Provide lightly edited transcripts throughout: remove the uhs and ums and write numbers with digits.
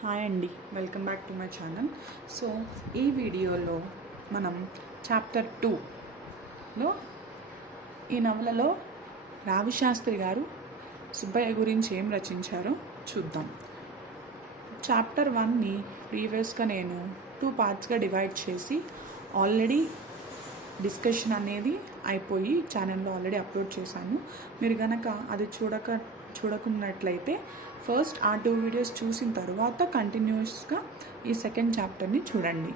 Hi అండి, welcome back to my channel. So ఈ వీడియోలో మనం చాప్టర్ 2లో ఈ నవలలో రావిశాస్త్రి గారు సుబ్బయ్య గురించి ఏం రచించారో చూద్దాం. చాప్టర్ 1ని ప్రీవియస్గా నేను 2 పార్ట్స్గా డివైడ్ చేసి ఆల్రెడీ డిస్కషన్ అనేది అయిపోయి ఛానల్లో ఆల్రెడీ అప్లోడ్ చేశాను. మీరు కనుక అది చూడకున్నట్లయితే ఫస్ట్ ఆ 2 వీడియోస్ చూసిన తర్వాత కంటిన్యూస్గా ఈ సెకండ్ చాప్టర్ని చూడండి.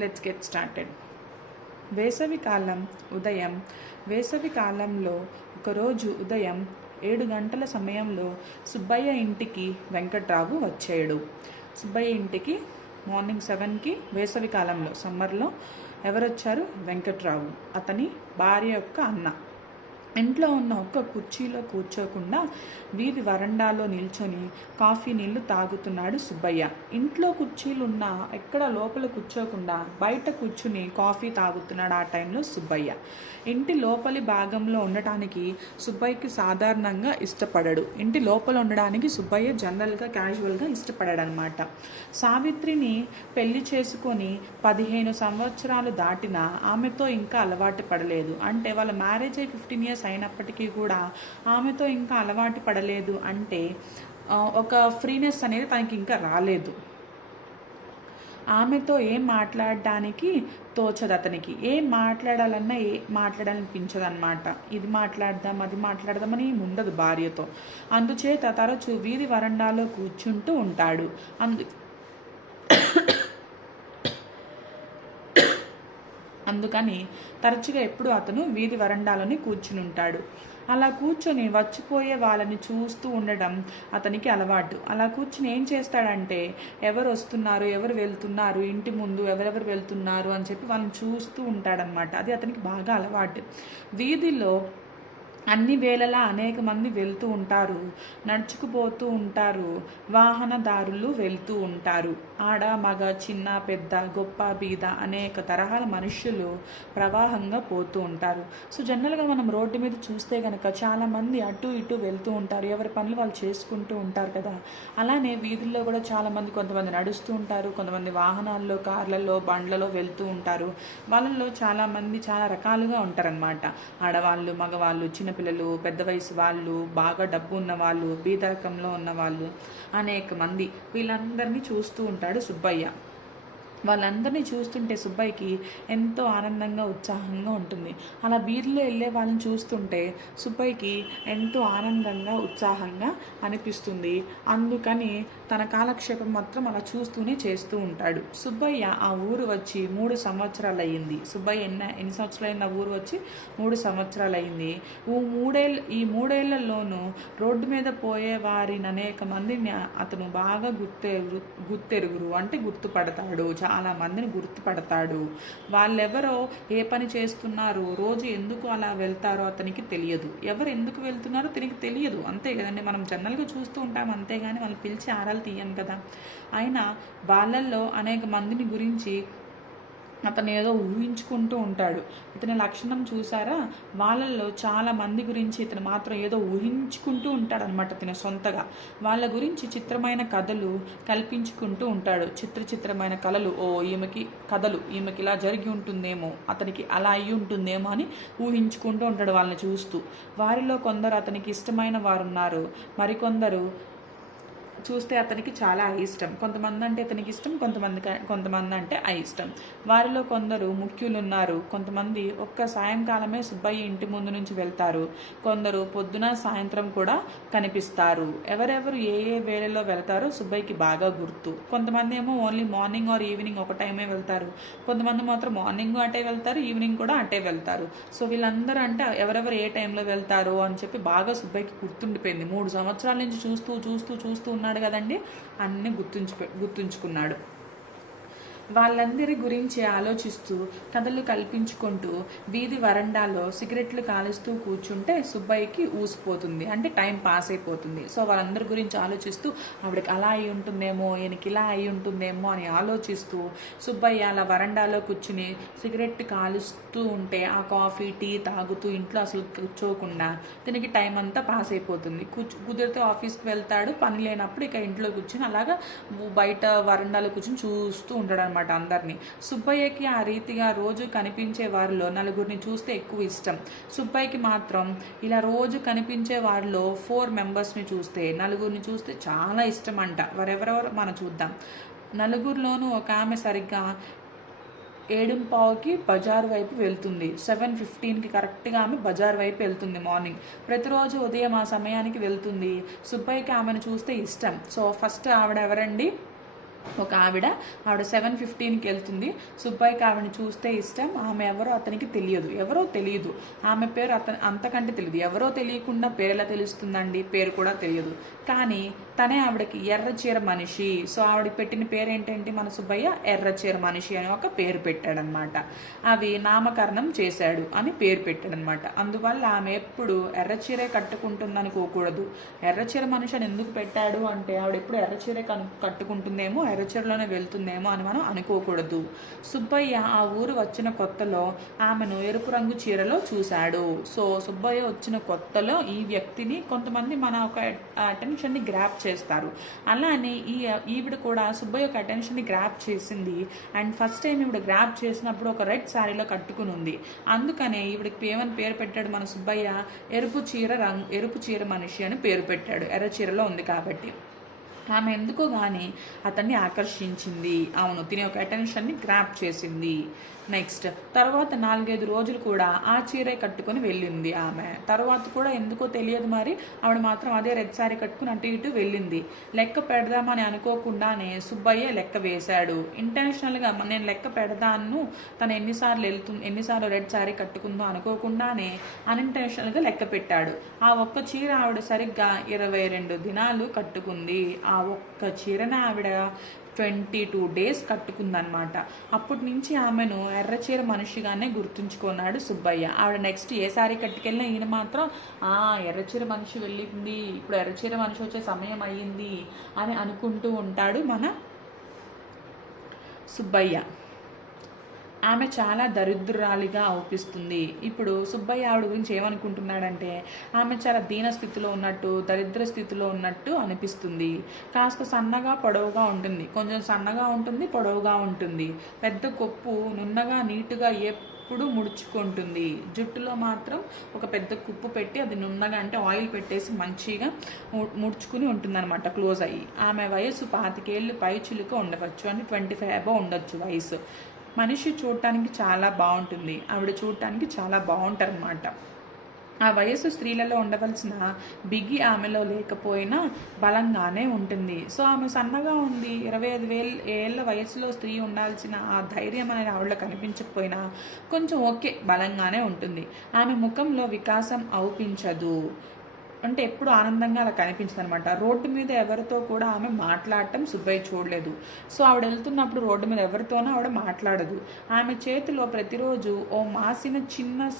Let's get started. వేసవి కాలంలో ఒకరోజు ఉదయం 7 గంటల సమయంలో సుబ్బయ్య ఇంటికి వెంకట్రావు వచ్చాడు. సుబ్బయ్య ఇంటికి మార్నింగ్ 7కి వేసవి కాలంలో సమ్మర్లో ఎవరు వచ్చారు? వెంకట్రావు, అతని భార్య యొక్క అన్న. ఇంట్లో ఉన్న ఒక్క కుర్చీలో కూర్చోకుండా వీధి వరండాలో నిల్చొని కాఫీ నీళ్లు తాగుతున్నాడు సుబ్బయ్య. ఇంట్లో కుర్చీలున్నా ఎక్కడ లోపల కూర్చోకుండా బయట కూర్చుని కాఫీ తాగుతున్నాడు ఆ టైంలో సుబ్బయ్య. ఇంటి లోపలి భాగంలో ఉండటానికి సుబ్బయ్యకి సాధారణంగా ఇష్టపడడు. ఇంటి లోపల ఉండడానికి సుబ్బయ్య జనరల్గా క్యాజువల్గా ఇష్టపడాడు అనమాట. సావిత్రిని పెళ్లి చేసుకొని 15 సంవత్సరాలు దాటినా ఆమెతో ఇంకా అలవాటు పడలేదు. అంటే వాళ్ళ మ్యారేజ్ అయి 15 years అయినప్పటికీ కూడా ఆమెతో ఇంకా అలవాటు పడలేదు. అంటే ఒక ఫ్రీనెస్ అనేది తనకి ఇంకా రాలేదు. ఆమెతో ఏం మాట్లాడడానికి తోచదు అతనికి. ఏం మాట్లాడాలన్నా మాట్లాడాలనిపించదు అనమాట. ఇది మాట్లాడదాం అది మాట్లాడదామని ఉండదు భార్యతో. అందుచేత తరచూ వీధి వరండాలో కూర్చుంటూ ఉంటాడు. అందుకని తరచుగా ఎప్పుడు అతను వీధి వరండాలోనే కూర్చుని ఉంటాడు. అలా కూర్చొని వచ్చిపోయే వాళ్ళని చూస్తూ ఉండడం అతనికి అలవాటు. అలా కూర్చుని ఏం చేస్తాడంటే ఎవరు వస్తున్నారు, ఎవరు వెళ్తున్నారు, ఇంటి ముందు ఎవరెవరు వెళ్తున్నారు అని చెప్పి వాళ్ళని చూస్తూ ఉంటాడనమాట. అది అతనికి బాగా అలవాటు. వీధిలో అన్ని వేళలా అనేక మంది వెళ్తూ ఉంటారు, నడుచుకుపోతూ ఉంటారు, వాహనదారులు వెళ్తూ ఉంటారు. ఆడ మగ చిన్న పెద్ద గొప్ప బీద అనేక తరహాల మనుష్యులు ప్రవాహంగా పోతూ ఉంటారు. సో జనరల్గా మనం రోడ్డు మీద చూస్తే కనుక చాలామంది అటు ఇటు వెళ్తూ ఉంటారు, ఎవరి పనులు వాళ్ళు చేసుకుంటూ ఉంటారు కదా. అలానే వీధుల్లో కూడా చాలామంది, కొంతమంది నడుస్తూ ఉంటారు, కొంతమంది వాహనాల్లో కార్లలో బండ్లలో వెళ్తూ ఉంటారు. వాళ్ళల్లో చాలామంది చాలా రకాలుగా ఉంటారనమాట. ఆడవాళ్ళు, మగవాళ్ళు, చిన్నపిల్లలు, పెద్ద వయసు వాళ్ళు, బాగా డబ్బు ఉన్న వాళ్ళు, బీదరకంలో ఉన్న వాళ్ళు, అనేక మంది. వీళ్ళందరినీ చూస్తూ ఉంటాడు సుబ్బయ్య. వాళ్ళందరినీ చూస్తుంటే సుబ్బయ్యకి ఎంతో ఆనందంగా ఉత్సాహంగా ఉంటుంది. అలా వీధిలో వెళ్ళే వాళ్ళని చూస్తుంటే సుబ్బయ్యకి ఎంతో ఆనందంగా ఉత్సాహంగా అనిపిస్తుంది. అందుకని తన కాలక్షేపం మాత్రం అలా చూస్తూనే చేస్తూ ఉంటాడు. సుబ్బయ్య ఆ ఊరు వచ్చి 3 సంవత్సరాలు అయ్యింది. సుబ్బయ్య ఎన్ని సంవత్సరాలైన ఊరు వచ్చి 3 సంవత్సరాలు అయ్యింది. ఈ మూడేళ్లలోనూ రోడ్డు మీద పోయే వారిని అనేక మందిని అతను బాగా గుర్తెరుగురు, అంటే గుర్తుపడతాడు. చాలా మందిని గుర్తుపడతాడు. వాళ్ళెవరో ఏ పని చేస్తున్నారు, రోజు ఎందుకు అలా వెళ్తారో అతనికి తెలియదు. ఎవరు ఎందుకు వెళ్తున్నారో తనకి తెలియదు. అంతే కదండి, మనం జనరల్గా చూస్తూ ఉంటాం, అంతేగాని వాళ్ళు పిలిచి ఆరాలు తీయం కదా. అయినా వాళ్ళల్లో అనేక మందిని గురించి అతను ఏదో ఊహించుకుంటూ ఉంటాడు. ఇతని లక్షణం చూసారా? వాళ్ళల్లో చాలా మంది గురించి ఇతను మాత్రం ఏదో ఊహించుకుంటూ ఉంటాడు అనమాట. ఇతను సొంతగా వాళ్ళ గురించి చిత్రమైన కథలు కల్పించుకుంటూ ఉంటాడు. చిత్రమైన కళలు, ఈమెకి ఇలా జరిగి ఉంటుందేమో, అతనికి అలా అయ్యి ఉంటుందేమో అని ఊహించుకుంటూ ఉంటాడు వాళ్ళని చూస్తూ. వారిలో కొందరు అతనికి ఇష్టమైన వారు ఉన్నారు, మరికొందరు చూస్తే అతనికి చాలా అయిష్టం. కొంతమంది అంటే అతనికి ఇష్టం, కొంతమంది అంటే అయిష్టం. వారిలో కొందరు ముఖ్యులు ఉన్నారు. కొంతమంది ఒక్క సాయంకాలమే సుబ్బయ్య ఇంటి ముందు నుంచి వెళ్తారు. కొందరు పొద్దున సాయంత్రం కూడా కనిపిస్తారు. ఎవరెవరు ఏ వేళలో వెళ్తారో సుబ్బయ్యకి బాగా గుర్తు. కొంతమంది ఏమో ఓన్లీ మార్నింగ్ ఆర్ ఈవినింగ్ ఒక టైమే వెళ్తారు. కొంతమంది మాత్రం మార్నింగ్ అటే వెళ్తారు, ఈవినింగ్ కూడా అటే వెళ్తారు. సో వీళ్ళందరూ అంటే ఎవరెవరు ఏ టైంలో వెళ్తారు అని చెప్పి బాగా సుబ్బయ్యకి గుర్తుండిపోయింది. 3 సంవత్సరాల నుంచి చూస్తూ ఉన్నాడు కదండి, అన్నీ గుర్తుంచుకున్నాడు. వాళ్ళందరి గురించి ఆలోచిస్తూ కథలు కల్పించుకుంటూ వీధి వరండాలో సిగరెట్లు కాలుస్తూ కూర్చుంటే సుబ్బయ్యకి ఊసిపోతుంది, అంటే టైం పాస్ అయిపోతుంది. సో వాళ్ళందరి గురించి ఆలోచిస్తూ ఆవిడకి అలా అయి ఉంటుందేమో, ఈయనకి ఇలా అయి ఉంటుందేమో అని ఆలోచిస్తూ సుబ్బయ్య అలా వరండాలో కూర్చుని సిగరెట్ కాలుస్తూ ఉంటే ఆ కాఫీ టీ తాగుతూ ఇంట్లో అసలు కూర్చోకుండా దీనికి టైం అంతా పాస్ అయిపోతుంది. కుదిరితే ఆఫీస్కి వెళ్తాడు, పని లేనప్పుడు ఇక ఇంట్లో కూర్చుని అలాగా బయట వరండాలో కూర్చుని చూస్తూ ఉంటాడు అనమాట అందరినీ. సుబ్బయ్యకి ఆ రీతిగా రోజు కనిపించే వారిలో నలుగురిని చూస్తే ఎక్కువ ఇష్టం. సుబ్బయ్యకి మాత్రం ఇలా రోజు కనిపించే వారిలో 4 మెంబర్స్ని చూస్తే, నలుగురిని చూస్తే చాలా ఇష్టం అంట. వారెవరెవరు మనం చూద్దాం. నలుగురిలోనూ ఒక ఆమె సరిగ్గా 7:15కి బజార్ వైపు వెళ్తుంది. 7:15కి కరెక్ట్గా ఆమె బజార్ వైపు వెళ్తుంది మార్నింగ్. ప్రతిరోజు ఉదయం ఆ సమయానికి వెళ్తుంది. సుబ్బయ్యకి ఆమెను చూస్తే ఇష్టం. సో ఫస్ట్ ఆవిడ ఎవరండి, ఒక ఆవిడ 7:15కి వెళ్తుంది. సుబ్బయ్యకి ఆవిడని చూస్తే ఇష్టం. ఆమె ఎవరో అతనికి తెలియదు, ఎవరో తెలియదు. ఆమె పేరు అంతకంటే తెలియదు. ఎవరో తెలియకుండా పేరు ఎలా తెలుస్తుందండి, పేరు కూడా తెలియదు. కానీ తనే ఆవిడకి ఎర్రచీర మనిషి. సో ఆవిడకి పెట్టిన పేరు ఏంటంటే మన సుబ్బయ్య ఎర్రచీర మనిషి అని ఒక పేరు పెట్టాడనమాట. అవి నామకరణం చేశాడు అని పేరు పెట్టాడనమాట. అందువల్ల ఆమె ఎప్పుడు ఎర్రచీరే కట్టుకుంటుంది అనుకోకూడదు. ఎర్రచీర మనిషి అని ఎందుకు పెట్టాడు అంటే ఆవిడ ఎప్పుడు ఎర్రచీరే కట్టుకుంటుందేమో, ఎర్రచీరలోనే వెళ్తుందేమో అని మనం అనుకోకూడదు. సుబ్బయ్య ఆ ఊరు వచ్చిన కొత్తలో ఆమెను ఎరుపు రంగు చీరలో చూశాడు. సో సుబ్బయ్య వచ్చిన కొత్తలో ఈ వ్యక్తిని కొంతమంది మన ఒక అటెన్షన్ని గ్రాప్ చేస్తారు. అలానే ఈవిడ కూడా సుబ్బయ్య యొక్క అటెన్షన్ని గ్రాప్ చేసింది. అండ్ ఫస్ట్ టైం ఈవిడ గ్రాప్ చేసినప్పుడు ఒక రెడ్ శారీలో కట్టుకుని ఉంది. అందుకనే ఈవిడకి ఏమని పేరు పెట్టాడు మన సుబ్బయ్య, ఎరుపు చీర మనిషి అని పేరు పెట్టాడు, ఎర్ర చీరలో ఉంది కాబట్టి. ఆమె ఎందుకో కానీ అతన్ని ఆకర్షించింది. అవును, తినే ఒక అటెన్షన్ని గ్రాప్ చేసింది. నెక్స్ట్ తర్వాత 4-5 రోజులు కూడా ఆ చీరే కట్టుకొని వెళ్ళింది ఆమె. తర్వాత కూడా ఎందుకో తెలియదు మరి ఆవిడ మాత్రం అదే రెడ్ శారీ కట్టుకుని అటు ఇటు వెళ్ళింది. లెక్క పెడదామని అనుకోకుండానే సుబ్బయ్య లెక్క వేశాడు. ఇంటెన్షనల్గా నేను లెక్క పెడదాను, తను ఎన్నిసార్లు రెడ్ శారీ కట్టుకుందో అనుకోకుండానే అన్ఇంటెన్షనల్గా లెక్క పెట్టాడు. ఆ ఒక్క చీర ఆవిడ సరిగ్గా 22 దినాలు కట్టుకుంది. ఆ ఒక్క చీరన ఆవిడ 22 days కట్టుకుందనమాట. అప్పటి నుంచి ఆమెను ఎర్రచీర మనిషిగానే గుర్తుంచుకున్నాడు సుబ్బయ్య. ఆవిడ నెక్స్ట్ ఏ సారీ కట్టుకెళ్ళినా ఈయన మాత్రం ఎర్రచీర మనిషి వెళ్ళింది, ఇప్పుడు ఎర్రచీర మనిషి వచ్చే సమయం అయ్యింది అని అనుకుంటూ ఉంటాడు మన సుబ్బయ్య. ఆమె చాలా దరిద్రురాలిగా అవుపిస్తుంది. ఇప్పుడు సుబ్బయ్య ఆవిడ గురించి ఏమనుకుంటున్నాడంటే ఆమె చాలా దీన స్థితిలో ఉన్నట్టు, దరిద్ర స్థితిలో ఉన్నట్టు అనిపిస్తుంది. కాస్త సన్నగా పొడవుగా ఉంటుంది, కొంచెం సన్నగా ఉంటుంది, పొడవుగా ఉంటుంది. పెద్ద కొప్పు నున్నగా నీటుగా ఎప్పుడు ముడుచుకుంటుంది. జుట్టులో మాత్రం ఒక పెద్ద కుప్పు పెట్టి అది నున్నగా అంటే ఆయిల్ పెట్టేసి మంచిగా ముడుచుకుని ఉంటుందన్నమాట, క్లోజ్ అయ్యి. ఆమె వయసు 25 ఏళ్ళు పై చిలుక ఉండవచ్చు, అంటే 25 అబౌవ్ ఉండొచ్చు వయసు. మనిషి చూడటానికి చాలా బాగుంటుంది, ఆవిడ చూడటానికి చాలా బాగుంటారనమాట. ఆ వయసు స్త్రీలలో ఉండవలసిన బిగి ఆమెలో లేకపోయినా బలంగానే ఉంటుంది. సో ఆమె సన్నగా ఉంది. 25 ఏళ్ళ వయసులో స్త్రీ ఉండాల్సిన ఆ ధైర్యం అనేది ఆవిడలో కనిపించకపోయినా కొంచెం ఓకే, బలంగానే ఉంటుంది. ఆమె ముఖంలో వికాసం అవుపించదు, అంటే ఎప్పుడు ఆనందంగా అలా కనిపించదు అనమాట. రోడ్డు మీద ఎవరితో కూడా ఆమె మాట్లాడటం సుబ్బయ్య చూడలేదు. సో ఆవిడ వెళ్తున్నప్పుడు రోడ్డు మీద ఎవరితోనో ఆవిడ మాట్లాడదు. ఆమె చేతిలో ప్రతిరోజు ఓ మాసిన చిన్న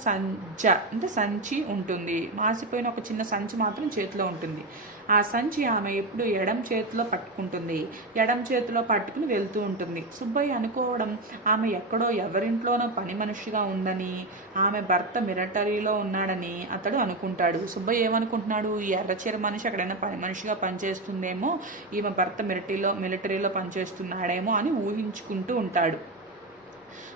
సంచి ఉంటుంది. మాసిపోయిన ఒక చిన్న సంచి మాత్రం చేతిలో ఉంటుంది. ఆ సంచి ఆమె ఎప్పుడు ఎడం చేతిలో పట్టుకుంటుంది, ఎడం చేతిలో పట్టుకుని వెళ్తూ ఉంటుంది. సుబ్బయ్య అనుకోవడం ఆమె ఎక్కడో ఎవరింట్లోనో పని మనిషిగా ఉందని, ఆమె భర్త మిలిటరీలో ఉన్నాడని అతడు అనుకుంటాడు. సుబ్బయ్య ఏమనుకుంటున్నాడు, ఈ ఎర్రచీర మనిషి ఎక్కడైనా పని మనిషిగా పనిచేస్తుందేమో, ఈమె భర్త మిలిటరీలో పనిచేస్తున్నాడేమో అని ఊహించుకుంటూ ఉంటాడు.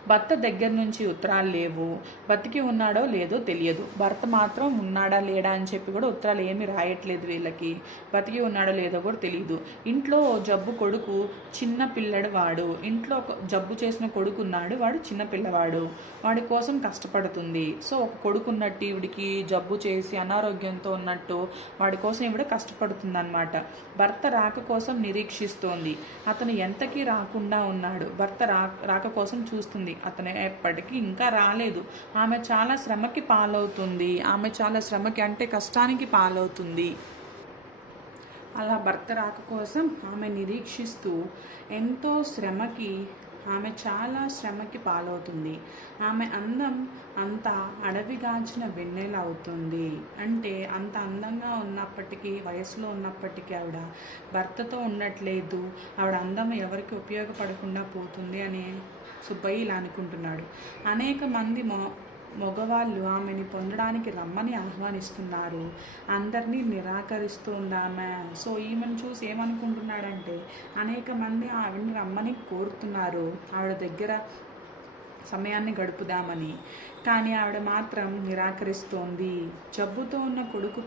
భర్త దగ్గర నుంచి ఉత్తరాలు లేవు, బతికి ఉన్నాడో లేదో తెలియదు. భర్త మాత్రం ఉన్నాడా లేడా అని చెప్పి కూడా ఉత్తరాలు ఏమీ రాయట్లేదు వీళ్ళకి. బతికి ఉన్నాడో లేదో కూడా తెలియదు. ఇంట్లో జబ్బు కొడుకు చిన్న పిల్లడు వాడు, ఇంట్లో జబ్బు చేసిన కొడుకు ఉన్నాడు, వాడు చిన్న పిల్లవాడు, వాడి కోసం కష్టపడుతుంది. సో ఒక కొడుకు ఉన్నట్టు ఈవిడికి జబ్బు చేసి అనారోగ్యంతో ఉన్నట్టు వాడి కోసం ఈవిడ కష్టపడుతుంది అనమాట. భర్త రాక కోసం నిరీక్షిస్తోంది. అతను ఎంతకీ రాకుండా ఉన్నాడు. భర్త రాక కోసం చూస్తుంది, అతను ఎప్పటికీ ఇంకా రాలేదు. ఆమె చాలా శ్రమకి పాలవుతుంది, ఆమె చాలా శ్రమకి అంటే కష్టానికి పాలవుతుంది. అలా భర్త రాక కోసం ఆమె నిరీక్షిస్తూ ఎంతో శ్రమకి ఆమె చాలా శ్రమకి పాలవుతుంది. ఆమె అందం అంత అడవిగాచిన వెన్నెల అవుతుంది. అంటే అంత అందంగా ఉన్నప్పటికీ, వయసులో ఉన్నప్పటికీ ఆవిడ భర్తతో ఉండట్లేదు, ఆవిడ అందం ఎవరికి ఉపయోగపడకుండా పోతుంది అని సుబ్బయ్య ఇలా అనుకుంటున్నాడు. అనేక మంది మగవాళ్ళు ఆమెని పొందడానికి రమ్మని ఆహ్వానిస్తున్నారు, అందరినీ నిరాకరిస్తుంది ఆమె. సో ఈమెను చూసి ఏమనుకుంటున్నాడంటే, అనేక మంది ఆవిడని రమ్మని కోరుతున్నారు ఆవిడ దగ్గర సమయాన్ని గడుపుదామని, కానీ ఆవిడ మాత్రం నిరాకరిస్తోంది. జబ్బుతో ఉన్న కొడుకు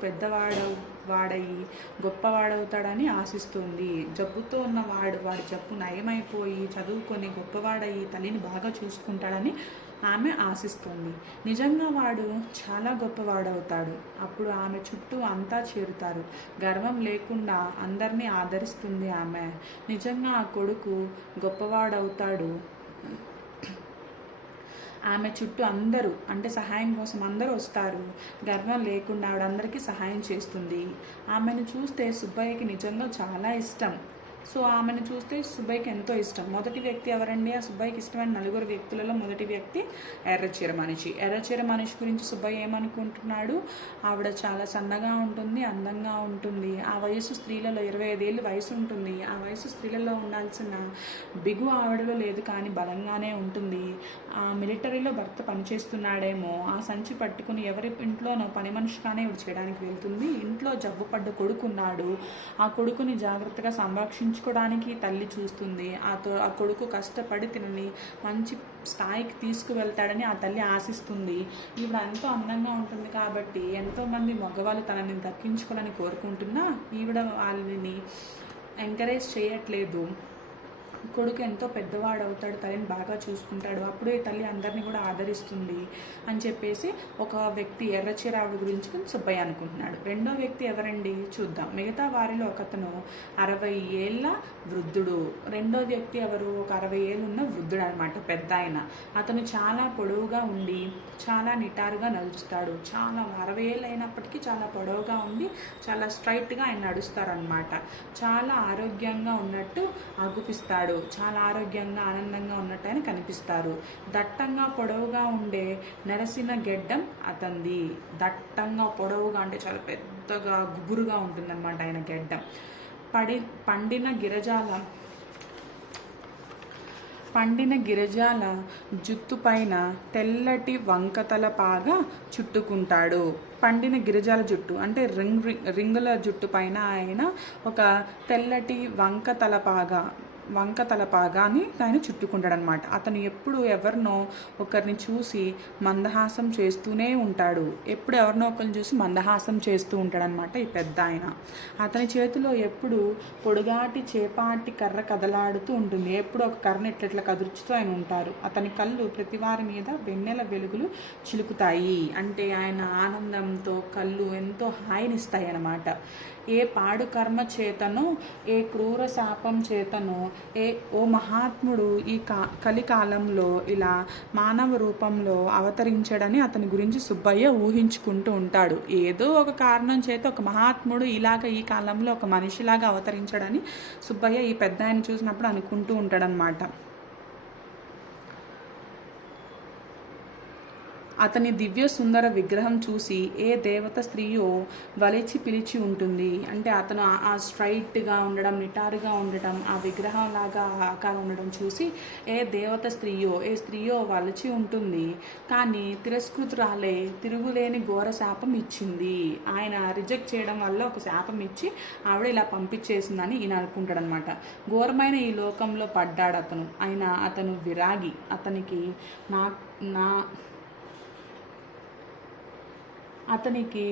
వాడయి గొప్పవాడవుతాడని ఆశిస్తుంది. జబ్బుతో ఉన్న వాడి జబ్బు నయమైపోయి చదువుకొని గొప్పవాడయి తల్లిని బాగా చూసుకుంటాడని ఆమె ఆశిస్తుంది. నిజంగా వాడు చాలా గొప్పవాడవుతాడు. అప్పుడు ఆమె చుట్టూ అంతా చేరుతారు. గర్వం లేకుండా అందరినీ ఆదరిస్తుంది ఆమె. నిజంగా ఆ కొడుకు గొప్పవాడవుతాడు. ఆమె చుట్టూ అందరూ, అంటే సహాయం కోసం అందరూ వస్తారు. గర్వం లేకుండా ఆవిడందరికీ సహాయం చేస్తుంది. ఆమెను చూస్తే సుబ్బయ్యకి నిజంగా చాలా ఇష్టం. సో ఆమెను చూస్తే సుబ్బయ్యకి ఎంతో ఇష్టం. మొదటి వ్యక్తి ఎవరండి? ఆ సుబ్బయ్యకి ఇష్టమైన 4 వ్యక్తులలో మొదటి వ్యక్తి ఎర్రచీర మనిషి. ఎర్రచీర మనిషి గురించి సుబ్బయ్య ఏమనుకుంటున్నాడు? ఆవిడ చాలా సన్నగా ఉంటుంది, అందంగా ఉంటుంది. ఆ వయసు స్త్రీలలో 25 ఏళ్ళు వయసు ఉంటుంది. ఆ వయసు స్త్రీలలో ఉండాల్సిన బిగు ఆవిడలో లేదు, కానీ బలంగానే ఉంటుంది. ఆ మిలిటరీలో భర్త పనిచేస్తున్నాడేమో, ఆ సంచి పట్టుకుని ఎవరి ఇంట్లోనో పని మనిషిగానే ఇవి చేయడానికి వెళ్తుంది. ఇంట్లో జబ్బు పడ్డ కొడుకున్నాడు. ఆ కొడుకుని జాగ్రత్తగా సంరక్షించుకోవడానికి తల్లి చూస్తుంది. ఆ కొడుకు కష్టపడి తినని మంచి స్థాయికి తీసుకువెళ్తాడని ఆ తల్లి ఆశిస్తుంది. ఈవిడ ఎంతో అందంగా ఉంటుంది కాబట్టి ఎంతోమంది మగవాళ్ళు తనని దక్కించుకోవాలని కోరుకుంటున్నా ఈవిడ వాళ్ళని ఎంకరేజ్ చేయట్లేదు. కొడుకు ఎంతో పెద్దవాడు అవుతాడు, తల్లిని బాగా చూసుకుంటాడు, అప్పుడే తల్లి అందరినీ కూడా ఆదరిస్తుంది అని చెప్పేసి ఒక వ్యక్తి ఎర్రచీర ఆవిడ గురించి సుబ్బయ్య అనుకుంటున్నాడు. రెండో వ్యక్తి ఎవరండి చూద్దాం. మిగతా వారిలో ఒకతను 60 ఏళ్ళ వృద్ధుడు. రెండో వ్యక్తి ఎవరు? ఒక 60 ఏళ్ళు ఉన్న వృద్ధుడు అనమాట, పెద్ద ఆయన. అతను చాలా పొడవుగా ఉండి చాలా నిటారుగా నడుస్తాడు. చాలా 60 ఏళ్ళు అయినప్పటికీ చాలా పొడవుగా ఉండి చాలా స్ట్రైట్గా ఆయన నడుస్తారనమాట. చాలా ఆరోగ్యంగా ఉన్నట్టు అగుపిస్తాడు. చాలా ఆరోగ్యంగా ఆనందంగా ఉన్నట్టు ఆయన కనిపిస్తారు. దట్టంగా పొడవుగా ఉండే నెరసిన గెడ్డం అతంది. దట్టంగా పొడవుగా అంటే చాలా పెద్దగా గుబురుగా ఉంటుందన్నమాట ఆయన గెడ్డం. పండిన గిరజాల జుత్తు పైన తెల్లటి వంకతల పాగా చుట్టుకుంటాడు. పండిన గిరిజాల జుట్టు అంటే రింగుల జుట్టు పైన ఆయన ఒక తెల్లటి వంక తలపాగాని ఆయన చుట్టుకుంటాడనమాట. అతను ఎప్పుడు ఎవరినో ఒకరిని చూసి మందహాసం చేస్తూనే ఉంటాడు. ఎప్పుడు ఎవరినో ఒకరిని చూసి మందహాసం చేస్తూ ఉంటాడనమాట ఈ పెద్ద ఆయన. అతని చేతిలో ఎప్పుడు పొడుగాటి చేపాటి కర్ర కదలాడుతూ ఉంటుంది. ఎప్పుడు ఒక కర్రను ఇట్లా కదుర్చుతూ ఆయన ఉంటారు. అతని కళ్ళు ప్రతి వారి మీద వెన్నెల వెలుగులు చిలుకుతాయి. అంటే ఆయన ఆనందంతో కళ్ళు ఎంతో హాయినిస్తాయి అన్నమాట. ఏ పాడు కర్మ చేతనో, ఏ క్రూర శాపం చేతనో ఓ మహాత్ముడు ఈ కలికాలంలో ఇలా మానవ రూపంలో అవతరించాడని అతని గురించి సుబ్బయ్య ఊహించుకుంటూ ఉంటాడు. ఏదో ఒక కారణం చేత ఒక మహాత్ముడు ఇలాగ ఈ కాలంలో ఒక మనిషిలాగా అవతరించాడని సుబ్బయ్య ఈ పెద్ద ఆయన చూసినప్పుడు అనుకుంటూ ఉంటాడనమాట. అతని దివ్య సుందర విగ్రహం చూసి ఏ దేవత స్త్రీయో వలిచి పిలిచి ఉంటుంది. అంటే అతను ఆ స్ట్రైట్గా ఉండడం, నిటారుగా ఉండడం, ఆ విగ్రహం లాగా ఆకారం ఉండడం చూసి ఏ దేవత స్త్రీయో వలిచి ఉంటుంది. కానీ తిరస్కృతురాలే తిరుగులేని ఘోర శాపం ఇచ్చింది. ఆయన రిజెక్ట్ చేయడం వల్ల ఒక శాపం ఇచ్చి ఆవిడ ఇలా పంపించేసిందని ఈయన అనుకుంటాడనమాట. ఘోరమైన ఈ లోకంలో పడ్డాడు అతను. అతను విరాగి. అతనికి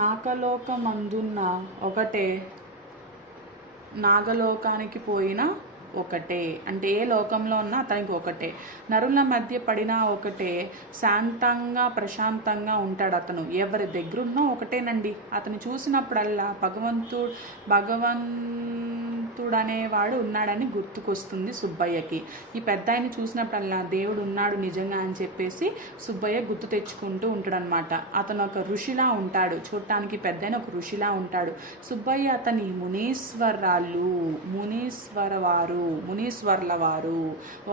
నాకలోకమందున్న ఒకటే, నాగలోకానికి పోయిన ఒకటే. అంటే ఏ లోకంలో ఉన్నా అతనికి ఒకటే. నరుల మధ్య పడినా ఒకటే. శాంతంగా ప్రశాంతంగా ఉంటాడు అతను. ఎవరి దగ్గరున్నా ఒకటేనండి. అతను చూసినప్పుడల్లా హనుమంతుడు అనేవాడు ఉన్నాడని గుర్తుకొస్తుంది సుబ్బయ్యకి. ఈ పెద్ద ఆయన చూసినప్పుడల్లా దేవుడు ఉన్నాడు నిజంగా అని చెప్పేసి సుబ్బయ్య గుర్తు తెచ్చుకుంటూ ఉంటాడనమాట. అతను ఒక ఋషిలా ఉంటాడు, చూడటానికి పెద్ద ఆయన ఒక ఋషిలా ఉంటాడు. సుబ్బయ్య అతని మునీశ్వర్ల వారు,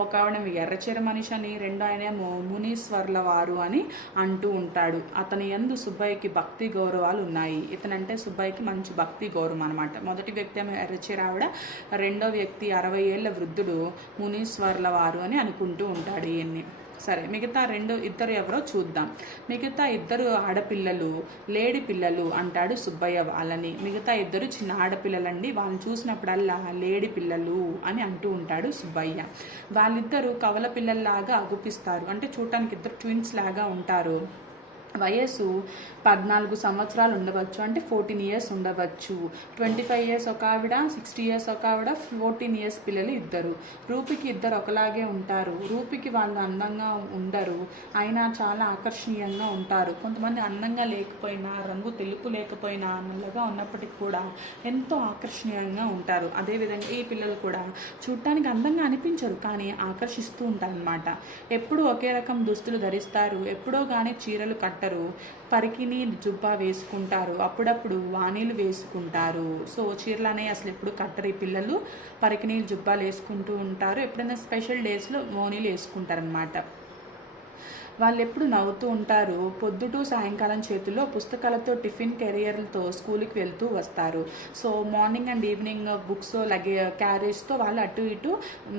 ఒక ఆవిడ ఎర్రచీర మనిషి అని, రెండో ఆయనేమో మునీశ్వర్ల వారు అని అంటూ ఉంటాడు. అతని యందు సుబ్బయ్యకి భక్తి గౌరవాలు ఉన్నాయి. ఇతనంటే సుబ్బయ్యకి మంచి భక్తి గౌరవం అనమాట. మొదటి వ్యక్తి ఏమో ఎర్రచీర ఆవిడ, రెండో వ్యక్తి 60 ఏళ్ల వృద్ధుడు మునీశ్వర్ల వారు అని అనుకుంటూ ఉంటాడు ఈయన్ని. సరే, మిగతా ఇద్దరు ఎవరో చూద్దాం. మిగతా ఇద్దరు ఆడపిల్లలు, లేడి పిల్లలు అంటాడు సుబ్బయ్య వాళ్ళని. మిగతా ఇద్దరు చిన్న ఆడపిల్లలండి, వాళ్ళని చూసినప్పుడల్లా లేడి పిల్లలు అని అంటూ ఉంటాడు సుబ్బయ్య. వాళ్ళిద్దరూ కవల పిల్లల్లాగా అగుపిస్తారు, అంటే చూడటానికి ఇద్దరు ట్విన్స్ లాగా ఉంటారు. వయస్సు 14 సంవత్సరాలు ఉండవచ్చు, అంటే 14 ఇయర్స్ ఉండవచ్చు. 25 ఇయర్స్ ఒక ఆవిడ, 60 ఇయర్స్ ఒక ఆవిడ, 14 ఇయర్స్ పిల్లలు ఇద్దరు. రూపికి ఇద్దరు ఒకలాగే ఉంటారు. రూపికి వాళ్ళు అందంగా ఉండరు, అయినా చాలా ఆకర్షణీయంగా ఉంటారు. కొంతమంది అందంగా లేకపోయినా, రంగు తెలుపు లేకపోయినా, నల్లగా ఉన్నప్పటికీ కూడా ఎంతో ఆకర్షణీయంగా ఉంటారు. అదేవిధంగా ఈ పిల్లలు కూడా చూడటానికి అందంగా అనిపించరు, కానీ ఆకర్షిస్తూ ఉంటారు అన్నమాట. ఎప్పుడూ ఒకే రకం దుస్తులు ధరిస్తారు, ఎప్పుడో కానీ చీరలు కట్టరు, పరికిని జుబ్బా వేసుకుంటారు, అప్పుడప్పుడు వాణీలు వేసుకుంటారు. సో చీరలు అనేవి అసలు ఎప్పుడు కట్టరు ఈ పిల్లలు. పరికిని జుబ్బాలు వేసుకుంటూ ఉంటారు, ఎప్పుడైనా స్పెషల్ డేస్లో ఓనీలు వేసుకుంటారనమాట. వాళ్ళు ఎప్పుడు నవ్వుతూ ఉంటారు. పొద్దుటూ సాయంకాలం చేతుల్లో పుస్తకాలతో, టిఫిన్ కెరియర్లతో స్కూల్కి వెళ్తూ వస్తారు. So morning and evening books క్యారేజ్తో వాళ్ళు అటు ఇటు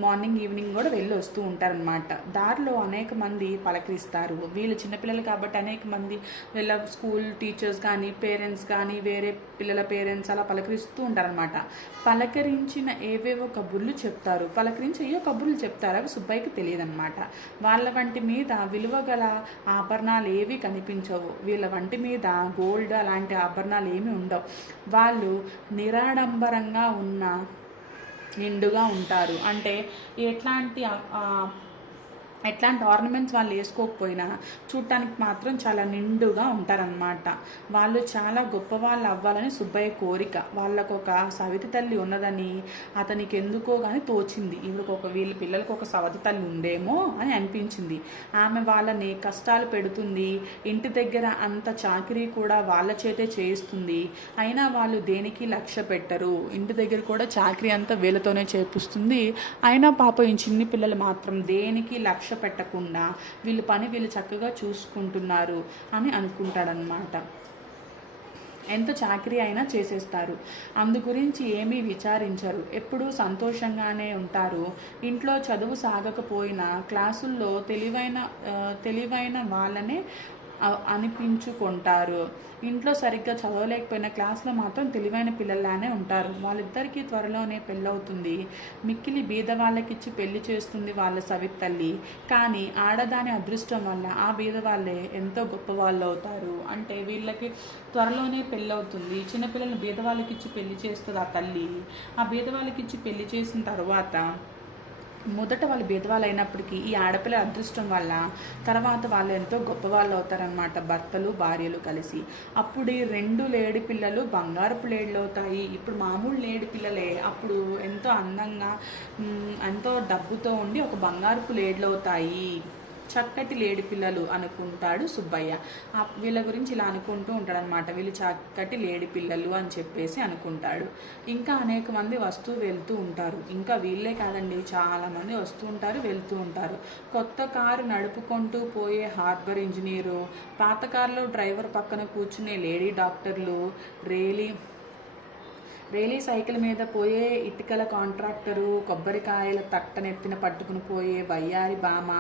మార్నింగ్ ఈవినింగ్ కూడా వెళ్ళి వస్తూ ఉంటారనమాట. దారిలో అనేక మంది పలకరిస్తారు. వీళ్ళు చిన్నపిల్లలు కాబట్టి అనేక మంది వీళ్ళ స్కూల్ టీచర్స్ కానీ, పేరెంట్స్ కానీ, వేరే పిల్లల పేరెంట్స్ అలా పలకరిస్తూ ఉంటారనమాట. పలకరించిన ఏవేవో కబుర్లు చెప్తారు. పలకరించి కబుర్లు చెప్తారు, అవి సుబ్బయ్యకి తెలియదు అనమాట. వాళ్ళ వంటి మీద విలువ గల ఆభరణాలు ఏవి కనిపించవు. వీళ్ళ వంటి మీద గోల్డ్ అలాంటి ఆభరణాలు ఏమి ఉండవు. వాళ్ళు నిరాడంబరంగా నిండుగా ఉంటారు. అంటే ఎట్లాంటి ఆర్నమెంట్స్ వాళ్ళు వేసుకోకపోయినా చూడటానికి మాత్రం చాలా నిండుగా ఉంటారనమాట. వాళ్ళు చాలా గొప్ప వాళ్ళు అవ్వాలని సుబ్బయ్య కోరిక. వాళ్ళకు ఒక సవితి తల్లి ఉన్నదని అతనికి ఎందుకో కానీ తోచింది. వీళ్ళ పిల్లలకు ఒక సవతి తల్లి ఉందేమో అని అనిపించింది. ఆమె వాళ్ళని కష్టాలు పెడుతుంది, ఇంటి దగ్గర అంత చాకిరీ కూడా వాళ్ళ చేతే చేయిస్తుంది. అయినా వాళ్ళు దేనికి లక్ష్య పెట్టరు. ఇంటి దగ్గర కూడా చాకిరీ అంతా వీళ్ళతోనే చేపిస్తుంది. అయినా పాపం ఈ చిన్ని పిల్లలు మాత్రం దేనికి లక్ష్య పెట్టకుండా వీళ్ళ పని వీళ్ళు చక్కగా చూసుకుంటున్నారు అని అనుకుంటాడనమాట. ఎంత చాకరీ అయినా చేసేస్తారు. అందు గురించి ఏమీ విచారించరు. ఎప్పుడూ సంతోషంగానే ఉంటారు. ఇంట్లో చదువు సాగకపోయినా క్లాసుల్లో తెలివైన వాళ్ళనే అనిపించుకుంటారు. ఇంట్లో సరిగ్గా చదవలేకపోయిన క్లాస్లో మాత్రం తెలివైన పిల్లల్లానే ఉంటారు. వాళ్ళిద్దరికీ త్వరలోనే పెళ్ళవుతుంది. మిక్కిలి బీద వాళ్ళకిచ్చి పెళ్లి చేస్తుంది వాళ్ళ సవితి తల్లి. కానీ ఆడదాని అదృష్టం వల్ల ఆ బీద వాళ్ళే ఎంతో గొప్ప వాళ్ళు అవుతారు. అంటే వీళ్ళకి త్వరలోనే పెళ్ళవుతుంది. చిన్నపిల్లల్ని బీద వాళ్ళకిచ్చి పెళ్లి చేస్తుంది ఆ తల్లి. ఆ బీద వాళ్ళకిచ్చి పెళ్లి చేసిన తర్వాత మొదట వాళ్ళు బీదవాళ్ళు అయినప్పటికీ ఈ ఆడపిల్ల అదృష్టం వల్ల తర్వాత వాళ్ళు ఎంతో గొప్ప వాళ్ళు అవుతారనమాట, భర్తలు భార్యలు కలిసి. అప్పుడు ఈ 2 లేడి పిల్లలు బంగారపు లేడులు అవుతాయి. ఇప్పుడు మామూలు లేడి పిల్లలే, అప్పుడు ఎంతో అందంగా ఎంతో డబ్బుతో ఉండి ఒక బంగారపు లేడులు అవుతాయి. చక్కటి లేడి పిల్లలు అనుకుంటాడు సుబ్బయ్య. వీళ్ళ గురించి ఇలా అనుకుంటూ ఉంటాడనమాట. వీళ్ళు చక్కటి లేడి పిల్లలు అని చెప్పేసి అనుకుంటాడు. ఇంకా అనేక మంది వస్తూ వెళ్తూ ఉంటారు. ఇంకా వీళ్ళే కాదండి, చాలామంది వస్తూ ఉంటారు, వెళ్తూ ఉంటారు. కొత్త కారు నడుపుకుంటూ పోయే హార్బర్ ఇంజనీరు, పాత కారులో డ్రైవర్ పక్కన కూర్చునే లేడీ డాక్టర్లు, రేలీ సైకిల్ మీద పోయే ఇటుకల కాంట్రాక్టరు, కొబ్బరికాయల తట్టనెత్తిన పట్టుకుని పోయే వయ్యారి బామ,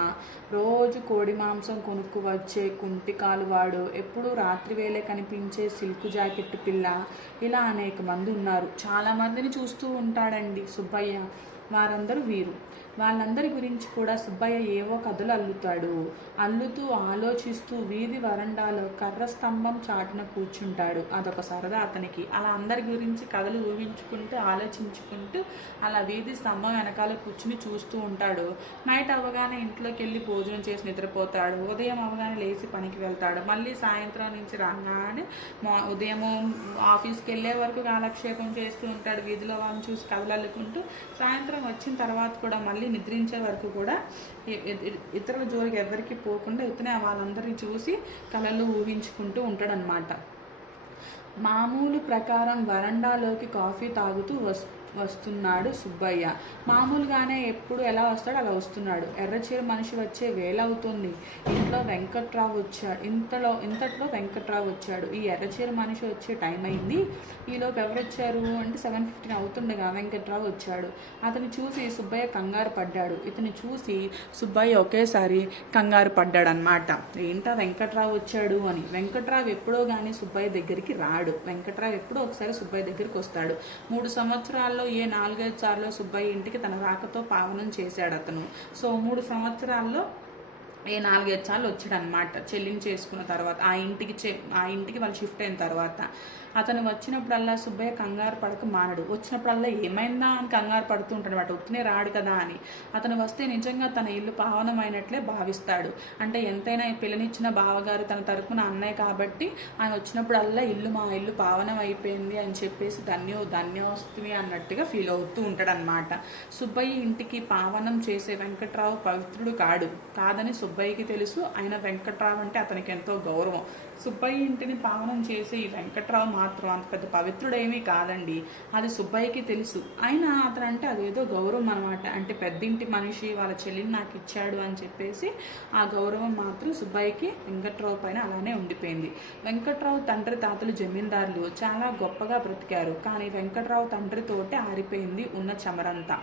రోజు కోడి మాంసం కొనుక్కు వచ్చే కుంటికాలువాడు, ఎప్పుడూ రాత్రి వేళే కనిపించే సిల్క్ జాకెట్ పిల్ల, ఇలా అనేక మంది ఉన్నారు. చాలామందిని చూస్తూ ఉంటాడండి సుబ్బయ్య. వారందరూ వీరు. వాళ్ళందరి గురించి కూడా సుబ్బయ్య ఏవో కథలు అల్లుతూ ఆలోచిస్తూ వీధి వరండాలో కర్ర స్తంభం చాటున కూర్చుంటాడు. అదొక సరదా అతనికి. అలా అందరి గురించి కథలు ఊహించుకుంటూ ఆలోచించుకుంటూ అలా వీధి స్తంభం వెనకాల కూర్చుని చూస్తూ ఉంటాడు. నైట్ అవ్వగానే ఇంట్లోకి వెళ్ళి భోజనం చేసి నిద్రపోతాడు. ఉదయం అవ్వగానే లేచి పనికి వెళ్తాడు. మళ్ళీ సాయంత్రం నుంచి రాగానే ఉదయం ఆఫీస్కి వెళ్ళే వరకు కాలక్షేపం చేస్తూ ఉంటాడు. వీధిలో వాళ్ళని చూసి కథలు అల్లుకుంటూ సాయంత్రం వచ్చిన తర్వాత కూడా మళ్ళీ నిద్రించే వరకు కూడా ఇతరుల జోలికి ఎవరికి పోకుండా ఇతనే వాళ్ళందరినీ చూసి కళలు ఊహించుకుంటూ ఉంటాడనమాట. మామూలు ప్రకారం వరండాలోకి కాఫీ తాగుతూ వస్తున్నాడు సుబ్బయ్య. మామూలుగానే ఎప్పుడు ఎలా వస్తాడో అలా వస్తున్నాడు. ఎర్రచీర మనిషి వచ్చే వేళ అవుతుంది. ఇంతట్లో వెంకట్రావు వచ్చాడు. ఈ ఎర్రచీర మనిషి వచ్చే టైం అయింది. ఈలోపు ఎవరు వచ్చారు అంటే 7:15 అవుతుండగా వెంకట్రావు వచ్చాడు. అతను చూసి సుబ్బయ్య కంగారు పడ్డాడు. ఇతను చూసి సుబ్బయ్య ఒకేసారి కంగారు పడ్డాడు అనమాట. ఏంటా వెంకట్రావు వచ్చాడు అని. వెంకట్రావు ఎప్పుడో కానీ సుబ్బయ్య దగ్గరికి రాడు. వెంకట్రావు ఎప్పుడో ఒకసారి సుబ్బయ్య దగ్గరికి వస్తాడు. 3 సంవత్సరాల్లో 4-5 సార్లు సుబ్బయ్య ఇంటికి తన రాకతో పావనం చేశాడు అతను. సో 3 సంవత్సరాల్లో 4-5 సార్లు వచ్చాడు అనమాట. చెల్లిని చేసుకున్న తర్వాత ఆ ఇంటికి వాళ్ళు షిఫ్ట్ అయిన తర్వాత అతను వచ్చినప్పుడల్లా సుబ్బయ్య కంగారు పడక మానడు. వచ్చినప్పుడల్లా ఏమైందా అని కంగారు పడుతూ ఉంటాడు అనమాట. ఉత్తినే రాడు కదా అని. అతను వస్తే నిజంగా తన ఇల్లు పావనమైనట్లే భావిస్తాడు. అంటే ఎంతైనా పిల్లనిచ్చిన బావగారు తన తరపున అన్నయ్య కాబట్టి ఆయన వచ్చినప్పుడల్లా మా ఇల్లు పావనం అయిపోయింది అని చెప్పేసి ధన్యోస్తివి అన్నట్టుగా ఫీల్ అవుతూ ఉంటాడు అనమాట. సుబ్బయ్య ఇంటికి పావనం చేసే వెంకట్రావు పవిత్రుడు కాదని సుబ్బయ్యకి తెలుసు. ఆయన వెంకట్రావు అంటే అతనికి ఎంతో గౌరవం. సుబ్బయ్య ఇంటిని పావనం చేసే ఈ వెంకట్రావు మాత్రం అంత పెద్ద పవిత్రుడేమీ కాదండి. అది సుబ్బయ్యకి తెలుసు. అయినా అతను అంటే అదేదో గౌరవం అనమాట. అంటే పెద్దింటి మనిషి వాళ్ళ చెల్లిని నాకు ఇచ్చాడు అని చెప్పేసి ఆ గౌరవం మాత్రం సుబ్బయ్యకి వెంకట్రావు పైన అలానే ఉండిపోయింది. వెంకట్రావు తండ్రి తాతలు జమీందారులు చాలా గొప్పగా బ్రతికారు. కానీ వెంకట్రావు తండ్రితోటే ఆరిపోయింది ఉన్న చమరంతా.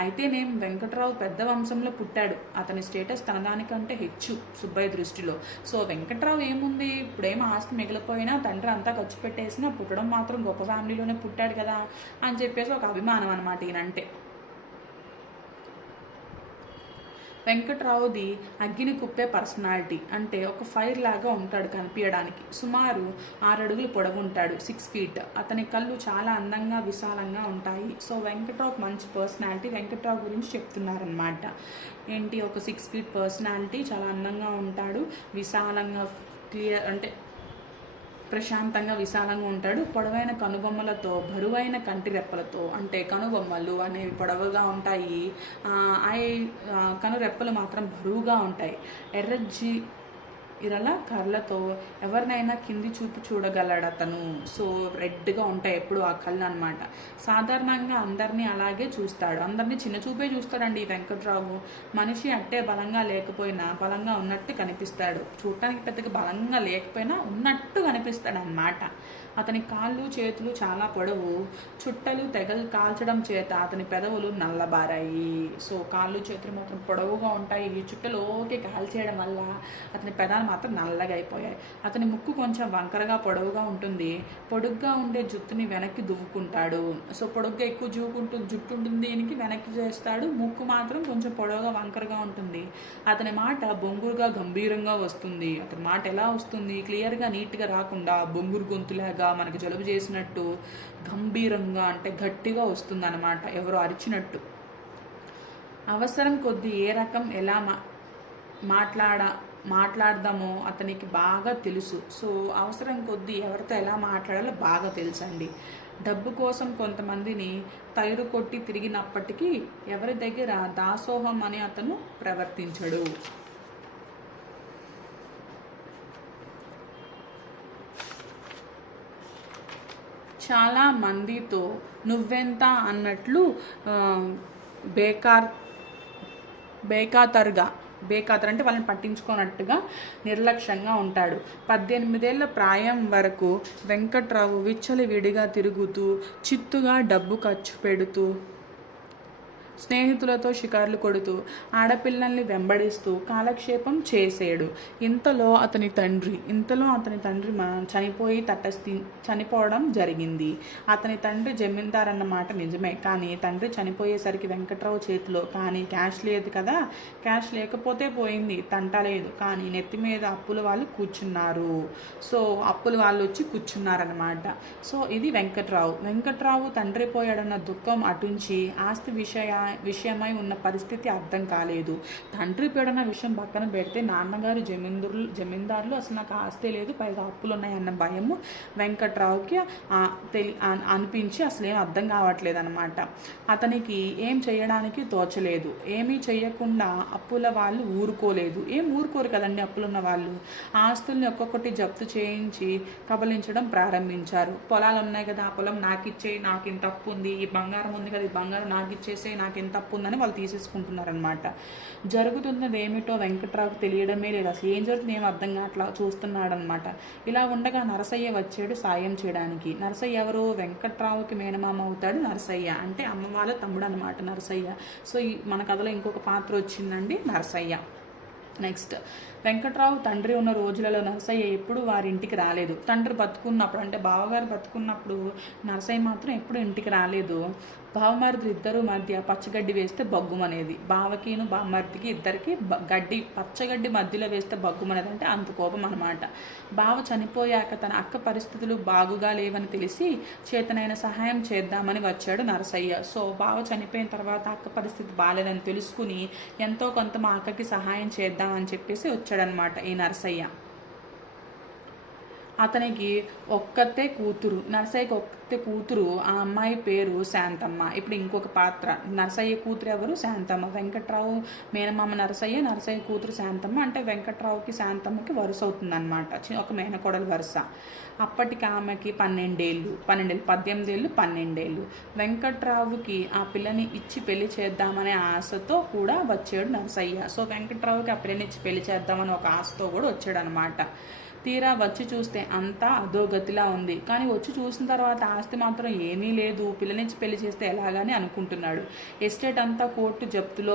అయితే వెంకట్రావు పెద్ద వంశంలో పుట్టాడు. అతని స్టేటస్ తనదానికంటే హెచ్చు సుబ్బయ్య దృష్టిలో. సో వెంకట్రావు ఏముంది, ఇప్పుడేం ఆస్తి మిగిలిపోయినా తండ్రి అంతా ఖర్చు పెట్టేసినా పుట్టడం మాత్రం గొప్ప ఫ్యామిలీలోనే పుట్టాడు కదా అని చెప్పేసి ఒక అభిమానం అనమాట ఈయనంటే. వెంకట్రావుది అగ్గిని కుప్పే పర్సనాలిటీ. అంటే ఒక ఫైర్ లాగా ఉంటాడు కనిపించడానికి. సుమారు 6 అడుగులు పొడవు ఉంటాడు, 6 ఫీట్. అతని కళ్ళు చాలా అందంగా విశాలంగా ఉంటాయి. సో వెంకట్రావు మంచి పర్సనాలిటీ. వెంకట్రావు గురించి చెప్తున్నారనమాట. ఒక 6 ఫీట్ పర్సనాలిటీ, చాలా అందంగా ఉంటాడు, విశాలంగా క్లియర్ అంటే ప్రశాంతంగా విశాలంగా ఉంటాడు. పొడవైన కనుబొమ్మలతో, బరువైన కంటి రెప్పలతో, అంటే కనుబొమ్మలు అనేవి పొడవుగా ఉంటాయి, కనురెప్పలు మాత్రం బరువుగా ఉంటాయి. ఇలా కళ్ళతో ఎవరినైనా కింది చూపు చూడగలడు అతను. సో రెడ్గా ఉంటాయి ఎప్పుడు ఆ కళ్ళు అనమాట. సాధారణంగా అందరినీ అలాగే చూస్తాడు. అందరినీ చిన్న చూపే చూస్తాడండి ఈ వెంకట్రావు. మనిషి అట్టే బలంగా లేకపోయినా బలంగా ఉన్నట్టు కనిపిస్తాడు. చూడటానికి పెద్దగా బలంగా లేకపోయినా ఉన్నట్టు కనిపిస్తాడు అన్నమాట. అతని కాళ్ళు చేతులు చాలా పొడవు. చుట్టలు తెగలు కాల్చడం చేత అతని పెదవులు నల్లబారాయి. సో కాళ్ళు చేతులు మాత్రం పొడవుగా ఉంటాయి. చుట్టలు ఓకే కాల్చేయడం వల్ల అతని పెదాలు మాత్రం నల్లగా అయిపోయాయి. అతని ముక్కు కొంచెం వంకరగా పొడవుగా ఉంటుంది. పొడుగ్గా ఉండే జుట్టుని వెనక్కి దువ్వుకుంటాడు. సో పొడుగ్గా ఎక్కువ జుట్టు ఉంటుంది, దీనికి వెనక్కి చేస్తాడు. ముక్కు మాత్రం కొంచెం పొడవుగా వంకరగా ఉంటుంది. అతని మాట బొంగురుగా గంభీరంగా వస్తుంది. అతని మాట ఎలా వస్తుంది, క్లియర్గా నీట్గా రాకుండా బొంగురు గొంతులాగా మనకి జలుబు చేసినట్టు గంభీరంగా అంటే గట్టిగా వస్తుంది అన్నమాట, ఎవరో అరిచినట్టు. అవసరం కొద్దీ ఏ రకం ఎలా మాట్లాడదామో అతనికి బాగా తెలుసు. సో అవసరం కొద్దీ ఎవరితో ఎలా మాట్లాడాలో బాగా తెలుసండి. డబ్బు కోసం కొంతమందిని తైరు కొట్టి తిరిగినప్పటికీ ఎవరి దగ్గర దాసోహం అని అతను ప్రవర్తించడు. చాలా మందితో నువ్వెంత అన్నట్లు బేఖాతర్ అంటే వాళ్ళని పట్టించుకోనట్టుగా నిర్లక్ష్యంగా ఉంటాడు. 18 ఏళ్ల ప్రాయం వరకు వెంకట్రావు విచ్చలవిడిగా తిరుగుతూ చిత్తుగా డబ్బు ఖర్చు పెడుతూ స్నేహితులతో షికార్లు కొడుతూ ఆడపిల్లల్ని వెంబడిస్తూ కాలక్షేపం చేసాడు. ఇంతలో అతని తండ్రి చనిపోవడం జరిగింది. అతని తండ్రి జమీందార్ అన్నమాట నిజమే, కానీ తండ్రి చనిపోయేసరికి వెంకట్రావు చేతిలో కానీ క్యాష్ లేదు కదా. క్యాష్ లేకపోతే పోయింది, తంట లేదు, కానీ నెత్తి మీద అప్పుల వాళ్ళు కూర్చున్నారు. సో అప్పుల వాళ్ళు వచ్చి కూర్చున్నారనమాట. సో ఇది వెంకట్రావు తండ్రి పోయాడన్న దుఃఖం అటుంచి ఆస్తి విషయమై ఉన్న పరిస్థితి అర్థం కాలేదు. తండ్రి పోయాడన్న విషయం పక్కన పెడితే నాన్నగారు జమీందారులు అసలు నాకు ఆస్తి లేదు, పైగా అప్పులు ఉన్నాయన్న భయము వెంకట్రావుకి అనిపించి అసలు ఏం అర్థం కావట్లేదు అనమాట. అతనికి ఏం చేయడానికి తోచలేదు. ఏమీ చేయకుండా అప్పుల వాళ్ళు ఊరుకోలేదు. ఏం ఊరుకోరు కదండి అప్పులున్న వాళ్ళు. ఆస్తుల్ని ఒక్కొక్కటి జప్తు చేయించి కబలించడం ప్రారంభించారు. పొలాలు ఉన్నాయి కదా, ఆ పొలం నాకు ఇచ్చేయి, నాకు ఇంత అప్పు ఉంది, ఈ బంగారం ఉంది కదా, ఈ బంగారం నాకు ఇచ్చేసి నాకు ఎంత అప్పు ఉందని వాళ్ళు తీసేసుకుంటున్నారనమాట. జరుగుతున్నది ఏమిటో వెంకట్రావుకు తెలియడమే లేదు. అసలు ఏం జరుగుతుంది ఏం అర్థం అట్లా చూస్తున్నాడు అనమాట. ఇలా ఉండగా నరసయ్య వచ్చాడు సాయం చేయడానికి. నరసయ్య ఎవరు? వెంకట్రావుకి మేనమామ అవుతాడు నరసయ్య, అంటే అమ్మ వాళ్ళ తమ్ముడు అనమాట నరసయ్య. సో మన కథలో ఇంకొక పాత్ర వచ్చిందండి నరసయ్య. నెక్స్ట్, వెంకట్రావు తండ్రి ఉన్న రోజులలో నరసయ్య ఎప్పుడు వారి ఇంటికి రాలేదు. తండ్రి బతుకున్నప్పుడు అంటే బావగారు బతుకున్నప్పుడు నరసయ్య మాత్రం ఎప్పుడు ఇంటికి రాలేదు. బావమరిది ఇద్దరు మధ్య పచ్చగడ్డి వేస్తే బగ్గుమనేది. బావకిను బావమరిదికి ఇద్దరికి పచ్చగడ్డి మధ్యలో వేస్తే బగ్గుమనేది, అంటే అంత కోపం అనమాట. బావ చనిపోయాక తన అక్క పరిస్థితులు బాగుగా లేవని తెలిసి చేతనైన సహాయం చేద్దామని వచ్చాడు నరసయ్య. సో బావ చనిపోయిన తర్వాత అక్క పరిస్థితి బాగాలేదని తెలుసుకుని ఎంతో కొంత మా అక్కకి సహాయం చేద్దామని చెప్పేసి వచ్చాడనమాట ఈ నరసయ్య. అతనికి ఒక్కతే కూతురు, నరసయ్యకి ఒక్కతే కూతురు. ఆ అమ్మాయి పేరు శాంతమ్మ. ఇప్పుడు ఇంకొక పాత్ర, నరసయ్య కూతురు ఎవరు? శాంతమ్మ. వెంకట్రావు మేనమామ నరసయ్య కూతురు శాంతమ్మ. అంటే వెంకట్రావుకి శాంతమ్మకి వరుస అవుతుందన్నమాట, ఒక మేనకోడలు వరుస. అప్పటికి ఆమెకి 12 ఏళ్ళు. వెంకట్రావుకి ఆ పిల్లని ఇచ్చి పెళ్లి చేద్దామనే ఆశతో కూడా వచ్చాడు నరసయ్య. సో వెంకట్రావుకి ఆ పిల్లని ఇచ్చి పెళ్లి చేద్దామని ఒక ఆశతో కూడా వచ్చాడు అనమాట. తీరా వచ్చి చూస్తే అంతా అధోగతిలా ఉంది. కానీ వచ్చి చూసిన తర్వాత ఆస్తి మాత్రం ఏమీ లేదు. పిల్లనిచ్చి పెళ్లి చేస్తే ఎలాగని అనుకుంటున్నాడు. ఎస్టేట్ అంతా కోర్టు జప్తులో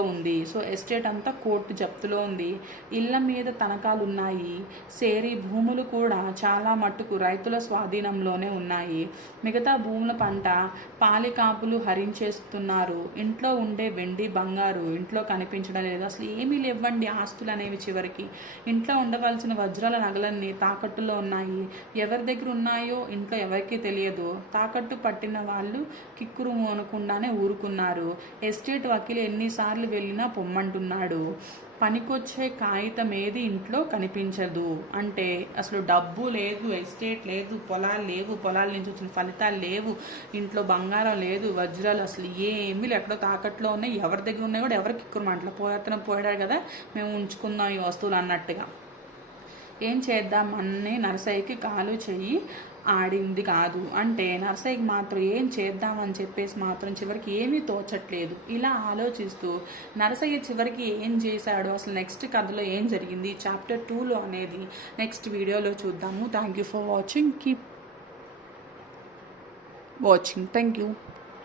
ఉంది. ఇళ్ల మీద తనఖాలు ఉన్నాయి. సేరీ భూములు కూడా చాలా మట్టుకు రైతుల స్వాధీనంలోనే ఉన్నాయి. మిగతా భూముల పంట పాలికాపులు హరించేస్తున్నారు. ఇంట్లో ఉండే వెండి బంగారు ఇంట్లో కనిపించడం లేదు. అసలు ఏమీ లేవండి ఆస్తులు అనేవి. చివరికి ఇంట్లో ఉండవలసిన వజ్రాల నగలన్నీ తాకట్టులో ఉన్నాయి. ఎవరి దగ్గర ఉన్నాయో ఇంట్లో ఎవరికీ తెలియదు. తాకట్టు పట్టిన వాళ్ళు కిక్కురు మోనకుండానే ఊరుకున్నారు. ఎస్టేట్ వకీలు ఎన్నిసార్లు వెళ్ళినా పొమ్మంటున్నాడు. పనికొచ్చే కాగితం ఏది ఇంట్లో కనిపించదు. అంటే అసలు డబ్బు లేదు, ఎస్టేట్ లేదు, పొలాలు లేవు, పొలాల నుంచి వచ్చిన ఫలితాలు లేవు, ఇంట్లో బంగారం లేదు, వజ్రాలు అసలు ఏమీ ఎక్కడో తాకట్లో ఉన్నాయి. ఎవరి దగ్గర ఉన్నాయి కూడా ఎవరికి కిక్కురు పోయాడు కదా, మేము ఉంచుకుందాం ఈ వస్తువులు అన్నట్టుగా. ఏం చేద్దామని నరసయ్యకి కాలు చెయ్యి ఆడింది కాదు. అంటే నరసయ్యకి మాత్రం ఏం చేద్దామని చెప్పేసి మాత్రం చివరికి ఏమీ తోచట్లేదు. ఇలా ఆలోచిస్తూ నరసయ్య చివరికి ఏం చేశాడు, అసలు నెక్స్ట్ కథలో ఏం జరిగింది చాప్టర్ 2లో అనేది నెక్స్ట్ వీడియోలో చూద్దాము. Thank you for watching. Keep watching. Thank you.